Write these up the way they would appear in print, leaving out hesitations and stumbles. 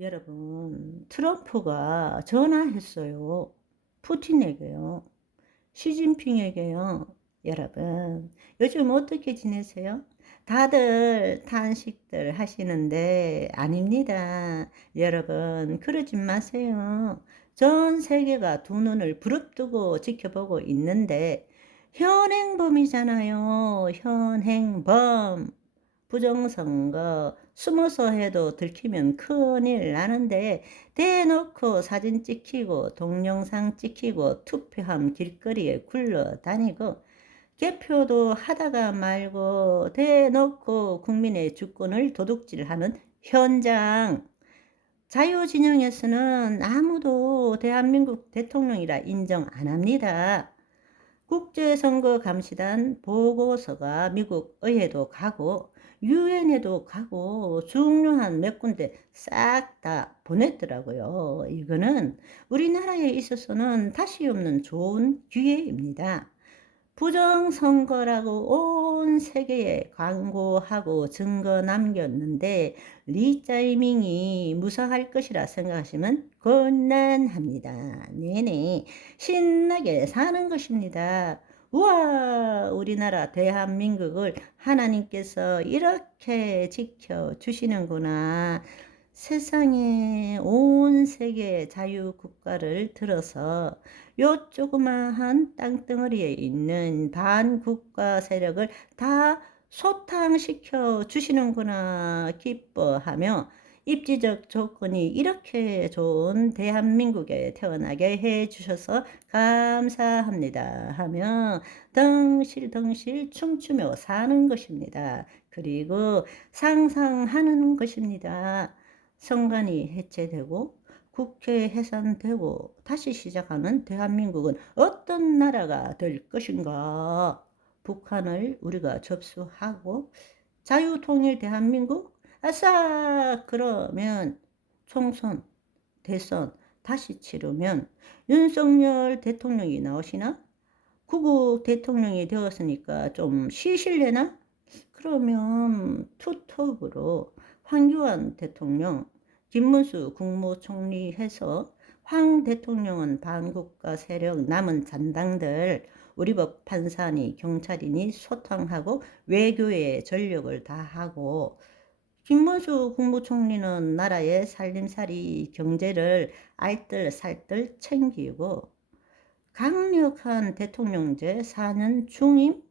여러분, 트럼프가 전화했어요. 푸틴에게요. 시진핑에게요. 여러분, 요즘 어떻게 지내세요? 다들 탄식들 하시는데 아닙니다. 여러분, 그러지 마세요. 전 세계가 두 눈을 부릅뜨고 지켜보고 있는데 현행범이잖아요. 현행범. 부정선거 숨어서 해도 들키면 큰일 나는데 대놓고 사진 찍히고 동영상 찍히고 투표함 길거리에 굴러다니고 개표도 하다가 말고 대놓고 국민의 주권을 도둑질하는 현장. 자유진영에서는 아무도 대한민국 대통령이라 인정 안 합니다. 국제선거감시단 보고서가 미국 의회도 가고 유엔에도 가고 중요한 몇 군데 싹 다 보냈더라고요. 이거는 우리나라에 있어서는 다시 없는 좋은 기회입니다. 부정선거라고 온 세계에 광고하고 증거 남겼는데 리짜이밍이 무사할 것이라 생각하시면 곤란합니다. 네네, 신나게 사는 것입니다. 우와, 우리나라 대한민국을 하나님께서 이렇게 지켜주시는구나. 세상에 온 세계 자유국가를 들어서 요 조그마한 땅덩어리에 있는 반국가 세력을 다 소탕시켜 주시는구나 기뻐하며 입지적 조건이 이렇게 좋은 대한민국에 태어나게 해 주셔서 감사합니다 하며 덩실덩실 춤추며 사는 것입니다. 그리고 상상하는 것입니다. 선관위 해체되고 국회 해산되고 다시 시작하는 대한민국은 어떤 나라가 될 것인가? 북한을 우리가 접수하고 자유통일 대한민국? 아싸! 그러면 총선, 대선 다시 치르면 윤석열 대통령이 나오시나? 구국 대통령이 되었으니까 좀 쉬실래나? 그러면 투톱으로 황교안 대통령, 김문수 국무총리 해서 황 대통령은 반국가 세력 남은 잔당들 우리 법 판사니 경찰이니 소탕하고 외교에 전력을 다하고 김문수 국무총리는 나라의 살림살이 경제를 알뜰살뜰 챙기고 강력한 대통령제 4년 중임,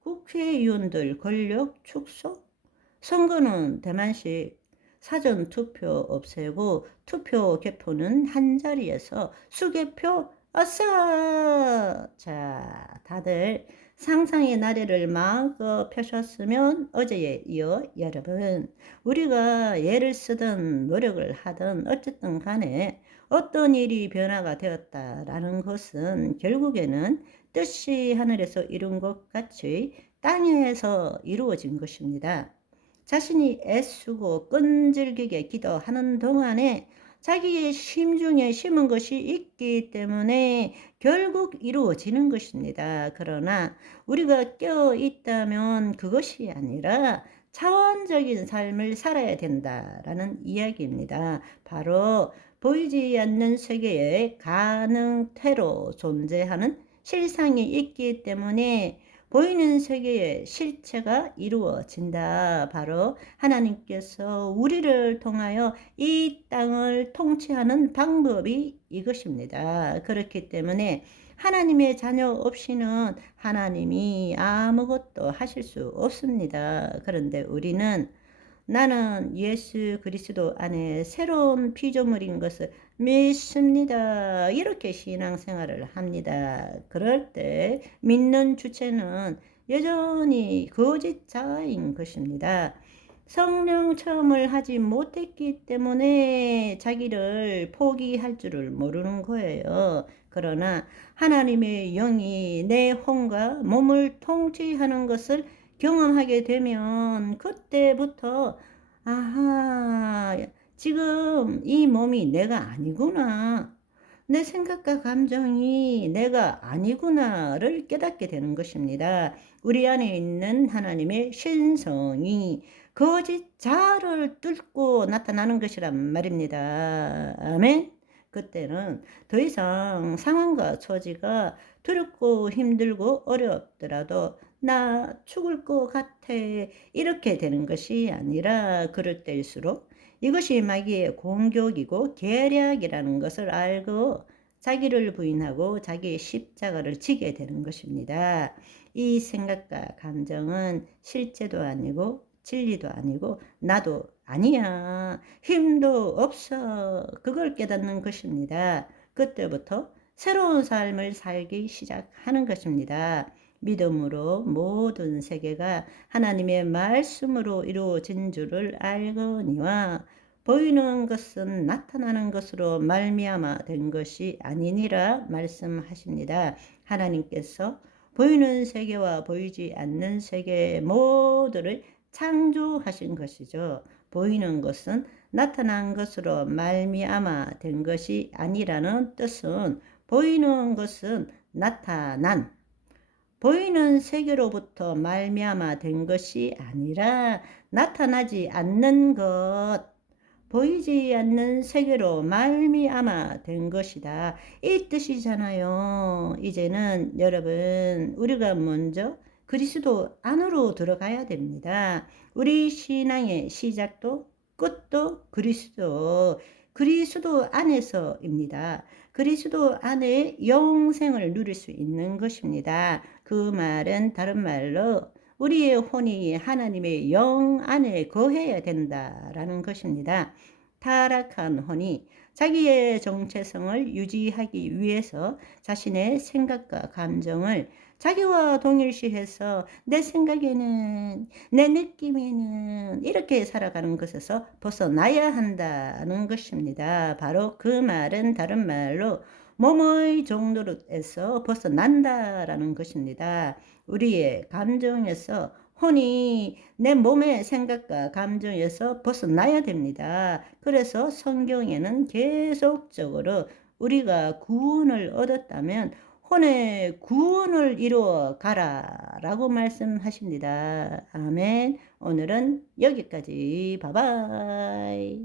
국회의원들 권력 축소, 선거는 대만식 사전투표 없애고 투표 개표는 한자리에서 수개표 아싸! 자, 다들 상상의 나래를 마음껏 펴셨으면 어제에 이어 여러분, 우리가 애를 쓰든 노력을 하든 어쨌든 간에 어떤 일이 변화가 되었다라는 것은 결국에는 뜻이 하늘에서 이룬 것 같이 땅에서 이루어진 것입니다. 자신이 애쓰고 끈질기게 기도하는 동안에 자기의 심중에 심은 것이 있기 때문에 결국 이루어지는 것입니다. 그러나 우리가 깨어 있다면 그것이 아니라 차원적인 삶을 살아야 된다라는 이야기입니다. 바로 보이지 않는 세계의 가능태로 존재하는 실상이 있기 때문에 보이는 세계의 실체가 이루어진다. 바로 하나님께서 우리를 통하여 이 땅을 통치하는 방법이 이것입니다. 그렇기 때문에 하나님의 자녀 없이는 하나님이 아무것도 하실 수 없습니다. 그런데 우리는 나는 예수 그리스도 안에 새로운 피조물인 것을 믿습니다. 이렇게 신앙생활을 합니다. 그럴 때 믿는 주체는 여전히 거짓자인 것입니다. 성령 체험을 하지 못했기 때문에 자기를 포기할 줄을 모르는 거예요. 그러나 하나님의 영이 내 혼과 몸을 통치하는 것을 경험하게 되면 그때부터 아하, 지금 이 몸이 내가 아니구나. 내 생각과 감정이 내가 아니구나를 깨닫게 되는 것입니다. 우리 안에 있는 하나님의 신성이 거짓 자아를 뚫고 나타나는 것이란 말입니다. 아멘. 그때는 더 이상 상황과 처지가 두렵고 힘들고 어렵더라도 나 죽을 것 같아 이렇게 되는 것이 아니라, 그럴 때일수록 이것이 마귀의 공격이고 계략이라는 것을 알고 자기를 부인하고 자기의 십자가를 지게 되는 것입니다. 이 생각과 감정은 실제도 아니고 진리도 아니고 나도 아니야, 힘도 없어, 그걸 깨닫는 것입니다. 그때부터 새로운 삶을 살기 시작하는 것입니다. 믿음으로 모든 세계가 하나님의 말씀으로 이루어진 줄을 알거니와 보이는 것은 나타나는 것으로 말미암아 된 것이 아니니라 말씀하십니다. 하나님께서 보이는 세계와 보이지 않는 세계 모두를 창조하신 것이죠. 보이는 것은 나타난 것으로 말미암아 된 것이 아니라는 뜻은, 보이는 것은 나타난 보이는 세계로부터 말미암아 된 것이 아니라 나타나지 않는 것, 보이지 않는 세계로 말미암아 된 것이다, 이 뜻이잖아요. 이제는 여러분, 우리가 먼저 그리스도 안으로 들어가야 됩니다. 우리 신앙의 시작도 끝도 그리스도 안에서입니다. 그리스도 안에 영생을 누릴 수 있는 것입니다. 그 말은 다른 말로 우리의 혼이 하나님의 영 안에 거해야 된다라는 것입니다. 타락한 혼이 자기의 정체성을 유지하기 위해서 자신의 생각과 감정을 자기와 동일시해서 내 생각에는, 내 느낌에는 이렇게 살아가는 것에서 벗어나야 한다는 것입니다. 바로 그 말은 다른 말로 몸의 종노릇에서 벗어난다라는 것입니다. 우리의 감정에서, 혼이 내 몸의 생각과 감정에서 벗어나야 됩니다. 그래서 성경에는 계속적으로 우리가 구원을 얻었다면 혼의 구원을 이루어 가라 라고 말씀하십니다. 아멘. 오늘은 여기까지. 바이바이.